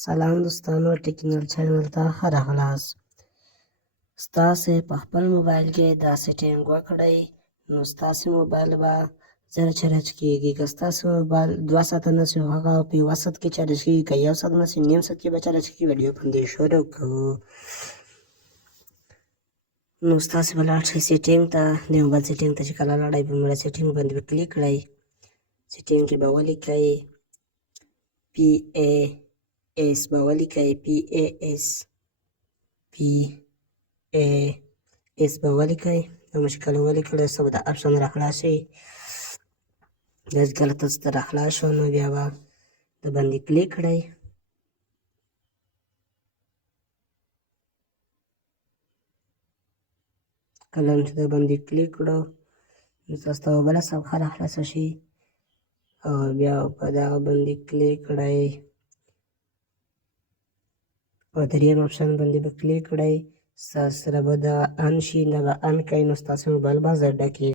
سلام دوستانو، ټیکنال چینل ته ښه راغلاست. ستاسې په خپل موبایل کې دا سیټینګ وکړئ، نو ستاسې موبایل به زر چارج کېږي. که ستاسې موبایل 2 ساعته نه سي، هغه په 1 ساعت کې چارج کېږي. که 1 ساعت نه سي، نیم ساعت کې به چارج کېږي. ویډیو باندې شروع کوو. نو ستاسې به لاړ شئ سیټینګ ته. د موبایل سیټینګ ته چې کله لاړئ، په لومړی سیټینګ باندې به کلیک کړئ. سیټینګ کې به ولیکئ PAS به ولیکئ PAS به ولیکئ. نو چې کله ولیکئ، څه به دا اپشن راخلاص شي. دا چې کله تاسو ته راخلاص شو، نو بیا به د باندې کلیک کړئ. کله چې د باندې کلیک کړو، نو تاسو ته بله صفحه راخلاصه شي، او بیا په دغه باندې کلیک کړئ. په دریم اپشن باندې به کلیک کړئ. ستاسو سره به دا ان شي، دا به ان کړئ، نو ستاسو موبایل به زر ډکېږي.